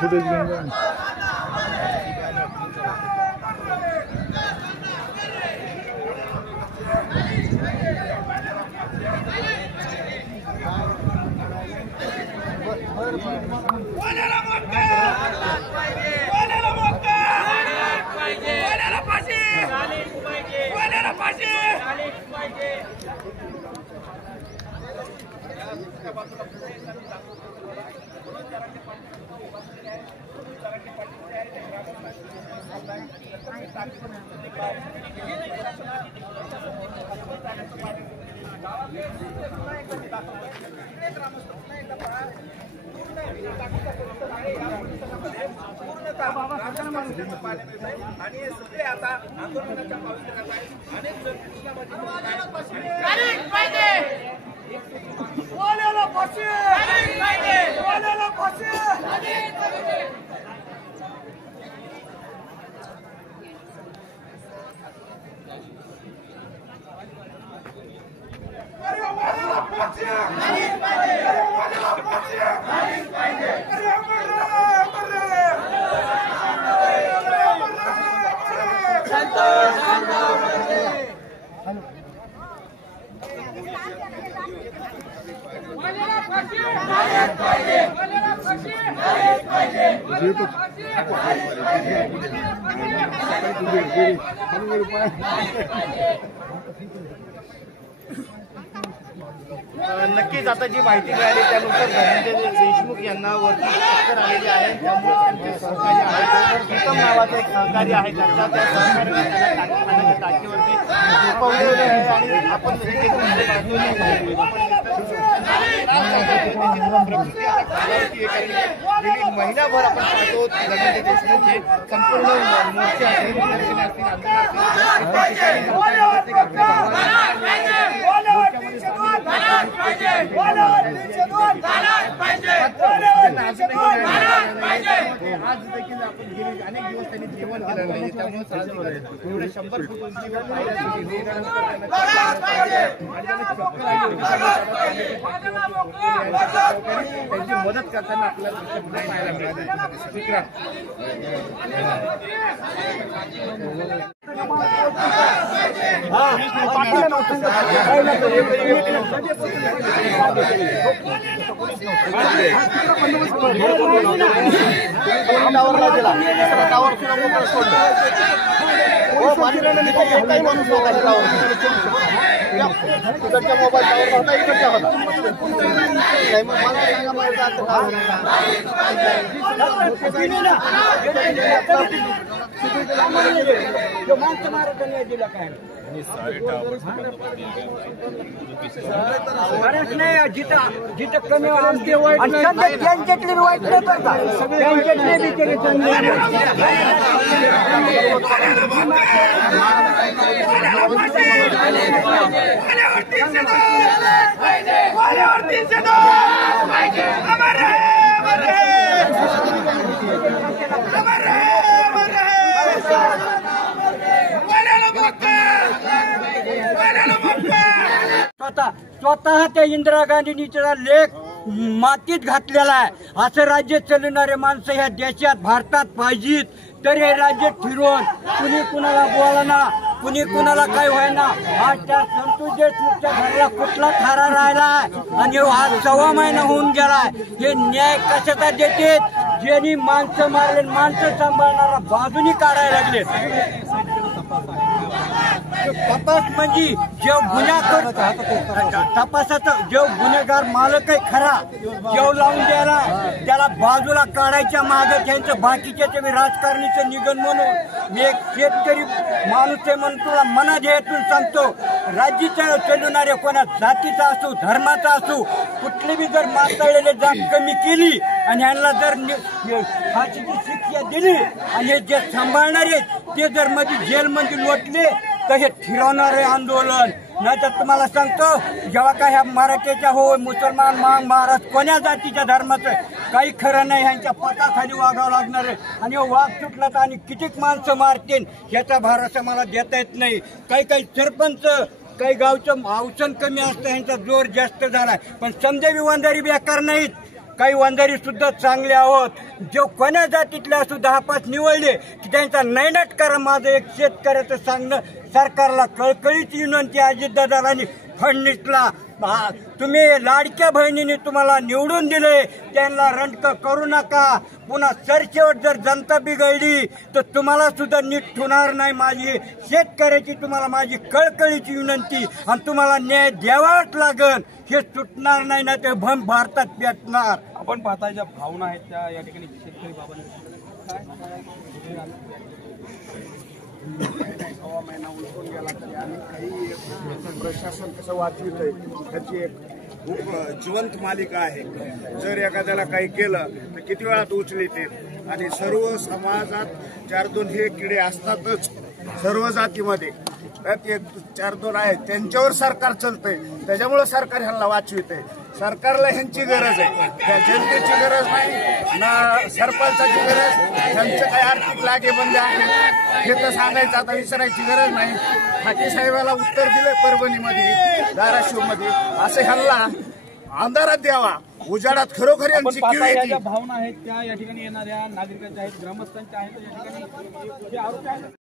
Footage घेऊन जा. नक्कीच आता जी माहिती मिळाली त्यानुसार धनंजय देशमुख यांना वरती चक्कर आलेली आहे. त्यामुळे त्यांचे सहकारी आहेत, प्रीतम नावाचे एक सहकारी आहे त्यांचा, त्या सहकार्याने त्याला टाकीवरती झोपवलेले आहे. आणि आपण प्रकृती आता खालावती आहे. गेली महिनाभर आपण पाहतो धनंजय देशमुख हे संपूर्ण मोर्चे असतील, निदर्शने असतील, आज देखील आपण गेली अनेक दिवस त्यांनी जेवण केलं नाही. त्यामुळे 100 फूट उंचीवर त्यांची मदत करताना आपल्याला पाहायला मिळाले. काही माणूस इकडच्या मोबाईल टावर होता, इकडच्या होता. जिथं कमी आमचे वाईट त्यांच्यातले वाईट नाही करता, त्यांच्यातले बी केले स्वतः त्या इंदिरा गांधींचा लेख मातीत घातलेला आहे. असं राज्य चालवणारे माणसं ह्या देशात भारतात पाहिजेत. तर हे राज्य फिरवून कुणी कुणाला बोलाना, कुणी कुणाला काय व्हायना. आज त्या संतोष देशमुखच्या घराला कुठला थारा राहिलाय आणि आज 6 महिना होऊन गेलाय. हे न्याय कशाचा देते? ज्यांनी माणसं मारले, माणसं सांभाळणारा बाजूनी काढायला लागले. तपास म्हणजे जे गुन्हेगार तपासाचा जो गुन्हेगार मालक आहे खरा, जेव लावून द्यायला त्याला बाजूला काढायच्या मागं त्यांचं बाकीच्या राजकारणीचं निगन म्हणून. मी एक शेतकरी माणूस आहे म्हणून तुला मनाध्येतून सांगतो, राज्य चालवणारे कोणा जातीचा असो, धर्माचा असो, कुठली बी जर माताळलेले जात कमी केली आणि यांना जर फाशीची शिक्षा दिली आणि हे जे सांभाळणारे ते जर मध्ये जेलमध्ये लोटले तर हे फिरवणारे आंदोलन. नाही तर तुम्हाला सांगतो, जेव्हा काय ह्या मराठ्याच्या हो, मुसलमान, मांग, महाराज कोण्या जातीच्या धर्माचं काही खरं नाही. ह्यांच्या पताखाली वागावं लागणार आहे. आणि वाघ सुटला तर आणि कितीक माणसं मारतील याचा भरोसा मला देता येत नाही. काही सरपंच, काही गावचं अवसन कमी असतं, ह्यांचा जोर जास्त झालाय. पण समजा वंजारी बेकार नाहीत, काही वंजारी सुद्धा चांगले आहोत. जो कोण्या जातीतले असू 10-5 निवडले की त्यांचा नैनाट करा. माझं एक शेतकऱ्याचं सांगणं सरकारला कळकळीची विनंती. अजितदादाला आणि फडणवीसला, तुम्ही लाडक्या बहिणीने तुम्हाला निवडून दिले, त्यांना रंटक करू नका. पुन्हा सरशेवट जर जनता बिघडली तर तुम्हाला सुद्धा नीट होणार नाही. माझी शेतकऱ्याची तुम्हाला माझी कळकळीची विनंती, आणि तुम्हाला न्याय द्यावाच लागल. हे सुटणार नाही ना, ते भम भारतात पेटणार. आपण पाहताय ज्या भावना आहेत त्या या ठिकाणी शेतकरी बाबांनी सव्वा महिना उलटून गेला तरी आणि काही प्रशासन कसं वाचवितंय त्याची एक खूप जिवंत मालिका आहे. जर एखाद्याला काही केलं तर किती वेळात उचलते. आणि सर्व समाजात 4-2 हे किडे असतातच सर्व जातीमध्ये. त्यात 4-2 आहेत, त्यांच्यावर सरकार चालतंय, त्याच्यामुळे सरकार ह्यांना वाचवितंय. सरकारला ह्यांची गरज आहे, त्या जनतेची गरज नाही ना सरपंचाची गरज. ह्यांचं काही आर्थिक लागेबंदी आहे हे तर सांगायचं आता विसरायची गरज नाही. ठाके साहेबाला उत्तर दिले परभणीमध्ये, धाराशिवमध्ये, असं ह्यांना अंधारात द्यावा. उजाडात खरोखर यांची किव येते. ज्या भावना आहेत त्या या ठिकाणी येणाऱ्या नागरिकांच्या आहेत, ग्रामस्थांच्या आहेत. या ठिकाणी जे आरोप आहेत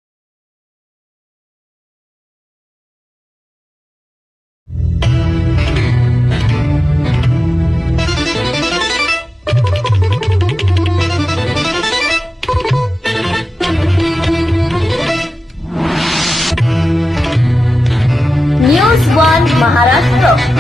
न्यूज 1 महाराष्ट्र.